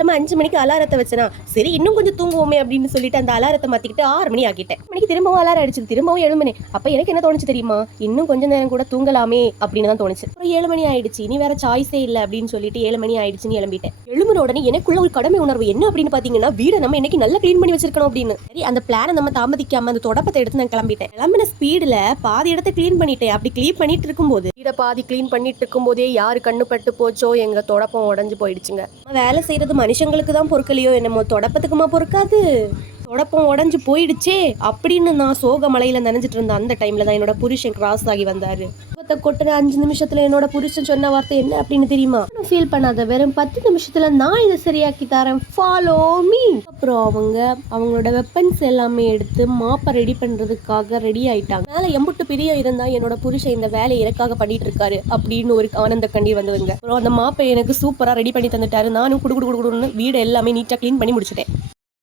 இல்லாம 5 மணிக்கு அலாரத்தை வச்சனா, சரி இன்னும் கொஞ்சம் தூங்குவோமே அப்படின்னு சொல்லிட்டு அந்த அலாரத்தை மாத்திக்கிட்டு 6 மணி ஆக்கிட்டேன். மணிக்கு திரும்பவும் அலாரம் அடிச்சு திரும்பவும் 7 மணி. அப்ப எனக்கு என்ன தோணுச்சு தெரியுமா, இன்னும் கொஞ்ச நேரம் கூட தூங்கலாமே அப்படின்னு தான் தோணுச்சு. அப்புறம் 7 மணி ஆயிடுச்சு, இனி வேற சாய்ஸே இல்ல அப்படின்னு சொல்லிட்டு 7 மணி ஆயிடுச்சுன்னு எழும்பிட்டேன். எழும்புன உடனே எனக்குள்ள ஒரு கடமை உணர்வு என்ன அப்படின்னு பாத்தீங்கன்னா, வீடை நம்ம இன்னைக்கு நல்லா கிளீன் பண்ணி வச்சிருக்கணும் அப்படின்னு. சரி அந்த பிளானை நம்ம தாமதிக்காம அந்த தொடப்பத்தை எடுத்து நான் கிளம்பிட்டேன். கிளம்பின ஸ்பீடுல பாதி இடத்தை கிளீன் பண்ணிட்டேன். அப்படி கிளீன் பண்ணிட்டு இருக்கும்போது வீடை பாதி கிளீன் பண்ணிட்டு இருக்கும் போதே யாரு கண்ணு பட்டு போச்சோ எங்க தொடப்பம் உடஞ்சு போயிடுச்சுங்க. வேலை செய்யறது மனுஷங்களுக்கு தான் பொறுக்கலையோ என்னமோ, தொடப்பத்துக்குமா பொறுக்காது. தொடப்பம் உடஞ்சு போயிடுச்சே அப்படின்னு நான் சோக மலையில நனைஞ்சிட்டு இருந்த அந்த டைம்ல தான் என்னோட புருஷன் கிராஸ் ஆகி வந்தாரு. கொட்டுற 5 நிமிஷத்துல என்னோட புருஷன் சொன்ன வார்த்தை என்ன அப்படின்னு தெரியுமா, ஃபீல் பண்ணாத, வெறும் 10 நிமிஷத்துல நான் இதை சரியாக்கி தரேன், ஃபாலோ மீ. அப்புறம் அவங்களோட வெப்பன்ஸ் எல்லாமே எடுத்து மாப்பை ரெடி பண்றதுக்காக ரெடி ஆயிட்டாங்க. மேல எம்புட்டு பிரிய இருந்தா என்னோட புருஷன் இந்த வேலையை எனக்காக பண்ணிட்டு இருக்காரு அப்படின்னு ஒரு ஆனந்த கண்ணீர் வந்ததுங்க. அப்புறம் அந்த மாப்பை எனக்கு சூப்பரா ரெடி பண்ணி தந்துட்டாரு. நானும் குடு குடு குடுன்னு வீடு எல்லாமே நீட்டா கிளீன் பண்ணி முடிச்சிட்டேன்.